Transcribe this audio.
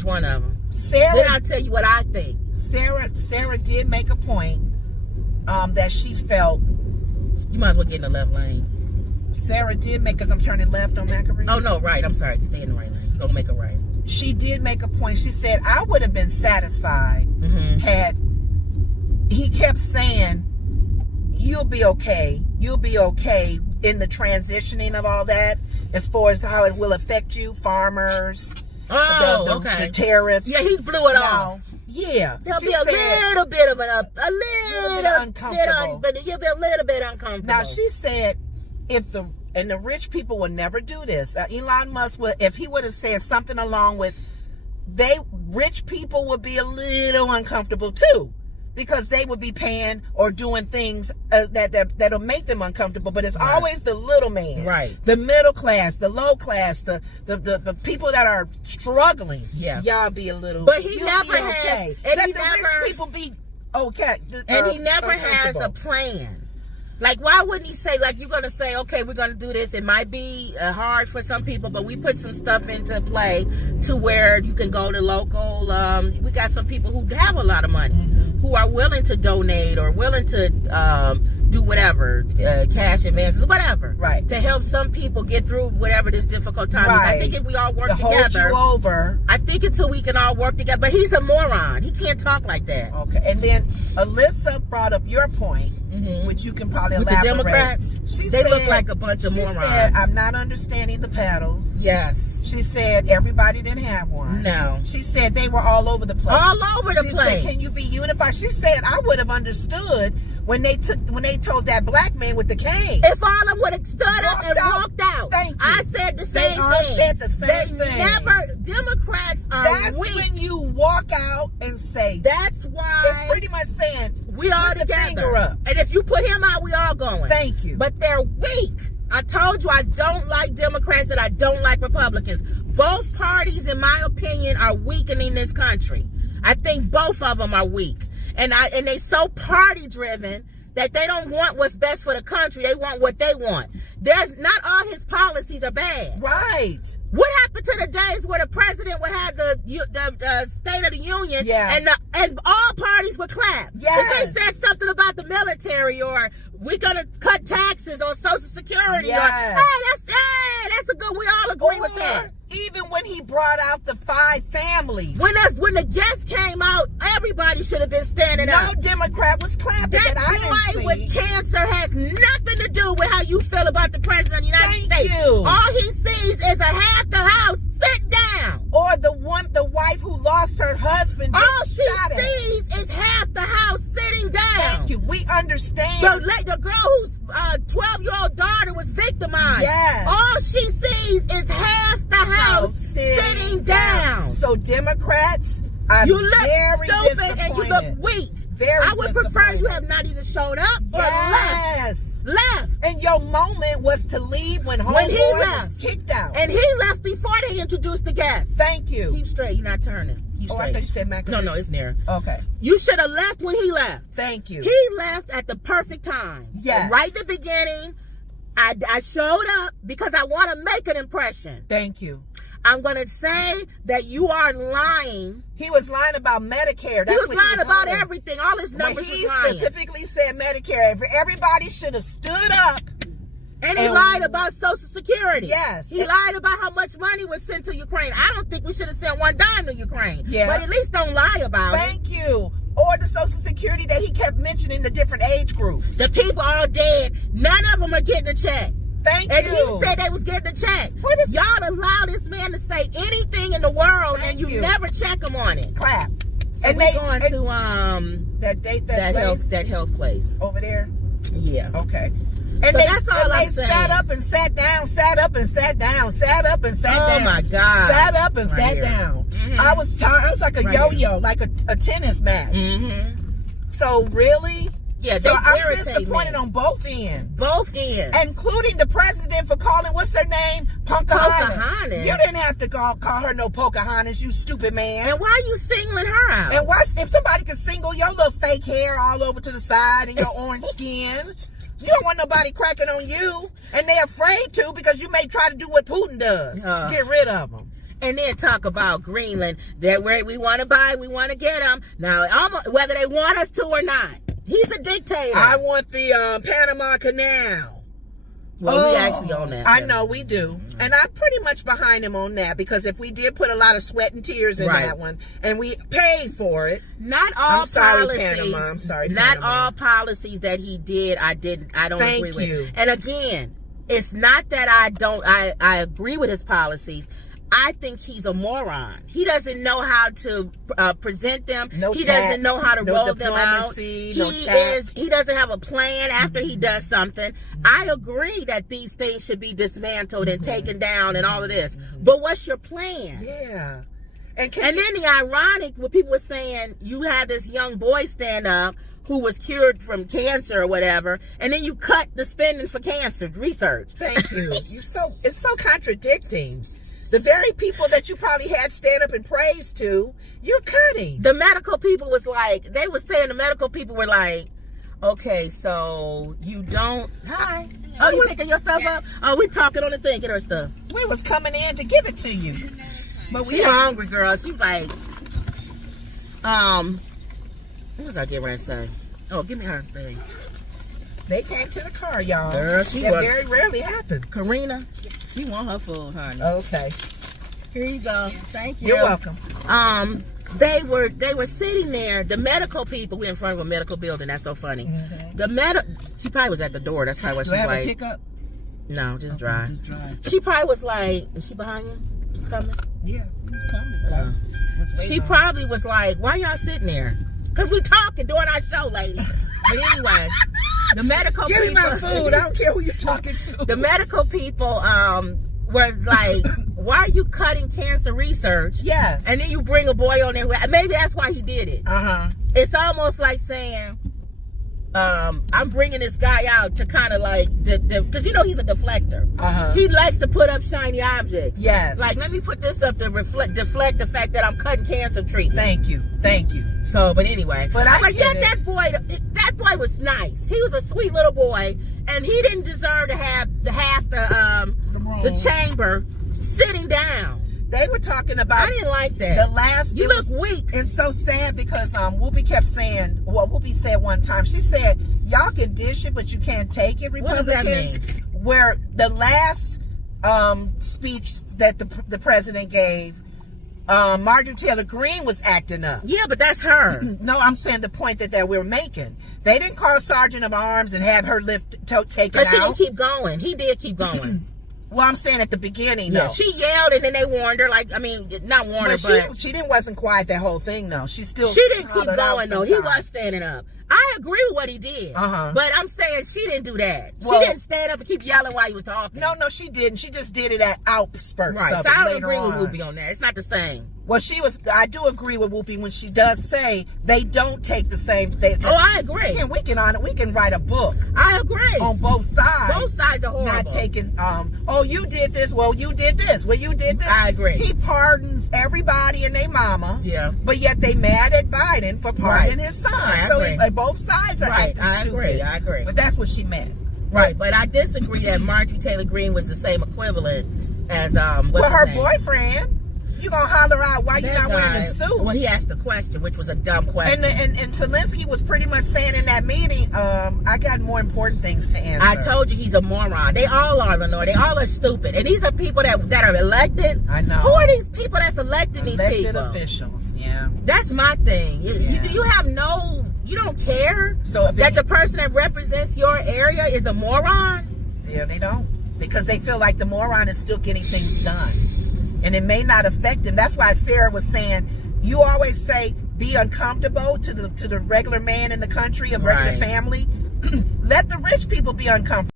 each one of them. Sarah, then I'll tell you what I think. Sarah did make a point that she felt. You might as well get in the left lane. Sarah did make, because I'm turning left on Macquarie. Oh, no, right. I'm sorry. Stay in the right lane. You're going to make a right. She did make a point. She said, I would have been satisfied had he kept saying, you'll be okay. You'll be okay in the transitioning of all that, as far as how it will affect you, farmers, okay. the tariffs. Yeah, he blew it off. Yeah. There'll be a little bit of a little bit uncomfortable. But you'll be a little bit uncomfortable. Now, she said, and the rich people will never do this. Elon Musk would, if he would have said something along with, rich people would be a little uncomfortable too, because they would be paying or doing things that'll make them uncomfortable. But it's always the little man, right? The middle class, the low class, the people that are struggling. Yeah, y'all be a little. But he never has. Okay. And let the rich people be okay. And he never has a plan. Like, why wouldn't he say, like, you're going to say, okay, we're going to do this. It might be hard for some people, but we put some stuff into play to where you can go to local. We got some people who have a lot of money, who are willing to donate or willing to do whatever, cash advances, whatever. Right. To help some people get through whatever this difficult time is. I think if we all work together. Hold you over. I think until we can all work together. But he's a moron. He can't talk like that. Okay. And then Alyssa brought up your point, which you can probably elaborate. The Democrats, they look like a bunch of morons. She said, I'm not understanding the paddles. Yes. She said, everybody didn't have one. No. She said, they were all over the place. All over the place. She said, can you be unified? She said, I would have understood when they told that black man with the cane. If all of them would have stood up and walked out. Thank you. I said the same thing. They all said the same thing. Democrats are weak. That's when you walk out and say. That's why. It's pretty much saying, we all together. And if you put him out, we all going. Thank you. But they're weak. I told you I don't like Democrats and I don't like Republicans. Both parties, in my opinion, are weakening this country. I think both of them are weak. And they so party driven that they don't want what's best for the country. They want what they want. Not all his policies are bad. Right. What happened to the days where the president would have the State of the Union and all parties would clap? Yes. If they said something about the military or we're gonna cut taxes on Social Security, yes. Or that's a good. We all agree with that. Even when he brought out the 5 families. When the guests came out, everybody should have been standing up. No Democrat was clapping. That boy with cancer has nothing to do with how you feel about the president of the United States. Thank you. All he sees is a half the house. Sit down. Or the wife who lost her husband. All she sees is half the house sitting down. Thank you. We understand. The girl whose 12-year-old daughter was victimized. Yes. All she sees is half the house sitting down. So Democrats, you look stupid and you look weak. I would prefer you have not even showed up or left. And your moment was to leave when homeboy was kicked out. And he left before they introduced the guests. Thank you. Keep straight. You're not turning. Keep straight. I thought you said Macron. No, it's near. Okay. You should have left when he left. Thank you. He left at the perfect time. Yes. Right at the beginning, I showed up because I want to make an impression. Thank you. I'm going to say that you are lying. He was lying about Medicare. He was lying about everything. All his numbers he was lying. Specifically said Medicare. Everybody should have stood up. And he lied about Social Security. Yes. He lied about how much money was sent to Ukraine. I don't think we should have sent one dime to Ukraine. Yeah. But at least don't lie about it. Thank you. Or the Social Security that he kept mentioning, the different age groups. The people are dead. None of them are getting a check. Thank and you. And he said they was getting a check. Y'all allow this man to say anything in the world and you never check him on it. Clap. So and we're going to that health place. Over there? Yeah. Okay. And so that's all I'm saying. Sat up and sat down, sat up and sat down, sat up and sat down. Oh my God. Sat up and sat down. I was tired. I was like a yo-yo, like a tennis match. So really? Yeah, so I'm disappointed on both ends. Both ends. Including the president for calling, what's her name? Pocahontas. You didn't have to call her no Pocahontas, you stupid man. And why are you singling her out? And why, if somebody could single your little fake hair all over to the side and your orange skin, you don't want nobody cracking on you. And they're afraid to because you may try to do what Putin does. Get rid of them. And then talk about Greenland. That where we want to buy, we want to get them. Now, whether they want us to or not. He's a dictator. I want the Panama Canal. Well, we actually own that. I know we do. And I'm pretty much behind him on that, because if we did put a lot of sweat and tears in that one, and we paid for it. Not all policies. Panama. I'm sorry, Not Panama. all policies that he did, I don't agree with. Thank you. And again, it's not that I agree with his policies. I think he's a moron. He doesn't know how to present them. He doesn't know how to roll them out. He doesn't have a plan after he does something. I agree that these things should be dismantled and taken down and all of this. But what's your plan? Yeah. And then the ironic, what people were saying, you had this young boy stand up who was cured from cancer or whatever, and then you cut the spending for cancer research. Thank you. It's so contradicting. The very people that you probably had stand up and praise to, you're cutting. The medical people was like, they were saying the medical people were like, okay, so you don't, hi. Oh, you picking your stuff up? Oh, we talking on the thing, get her stuff. We was coming in to give it to you. But she hungry, girl. She like, what was I getting ready to say? Oh, give me her thing. They came to the car, y'all. Girl, that very rarely happens. Karina, she want her food, honey. Okay. Here you go. Thank you. You're welcome. They were sitting there. The medical people. We're in front of a medical building. That's so funny. She probably was at the door. That's probably what she's like. Do I have a pickup? No, just drive. Just drive. She probably was like, is she behind you? You coming? Yeah, he's coming. But she probably was like, why y'all sitting there? Because we talking doing our show, lady. But anyway, the medical people. Give me my food. I don't care who you're talking to. The medical people was like, why are you cutting cancer research? Yes. And then you bring a boy on there. Maybe that's why he did it. It's almost like saying, I'm bringing this guy out to kind of like, because you know he's a deflector. He likes to put up shiny objects. Yes. Like, let me put this up to deflect the fact that I'm cutting cancer treatment. Thank you. So, but anyway, but I'm like, yeah, that boy was nice. He was a sweet little boy, and he didn't deserve to have the chamber sitting down. They were talking about. I didn't like that. The last. You look weak. It's so sad because Whoopi kept saying. Well, Whoopi said one time. She said, "Y'all can dish it, but you can't take it." Republicans. What does that mean? Where the last speech that the president gave, Marjorie Taylor Greene was acting up. Yeah, but that's her. No, I'm saying the point that we're making. They didn't call Sergeant of Arms and have her taken out. But she didn't keep going. He did keep going. Well, I'm saying at the beginning, yeah, though. she yelled and then they warned her. Like, I mean, not warned her, but she wasn't quiet that whole thing, though. She didn't keep going, though. He was standing up. I agree with what he did. But I'm saying she didn't do that. Well, she didn't stand up and keep yelling while he was talking. No, she didn't. She just did it at outspurts. Right. So I don't agree with Whoopi on that. It's not the same. Well, I do agree with Whoopi when she does say they don't take the same thing. Oh, I agree. We can write a book. I agree. On both sides. Both sides are horrible. Not taking, oh, you did this. Well, you did this. Well, you did this. I agree. He pardons everybody and their mama. Yeah. But yet they mad at Biden for pardoning his son. Both sides are acting stupid. I agree. But that's what she meant. Right. But I disagree that Marjorie Taylor Greene was the same equivalent as, what's her boyfriend. You gonna holler out why you're not wearing a suit? Well, he asked a question, which was a dumb question. And Zelensky was pretty much saying in that meeting, I got more important things to answer. I told you he's a moron. They all are, Lenore. They all are stupid. And these are people that are elected. I know. Who are these people that's electing these people? Elected officials, yeah. That's my thing. You don't care that the person that represents your area is a moron? Yeah, they don't. Because they feel like the moron is still getting things done. And it may not affect them. That's why Sarah was saying, you always say, be uncomfortable to the regular man in the country, a regular family. Let the rich people be uncomfortable.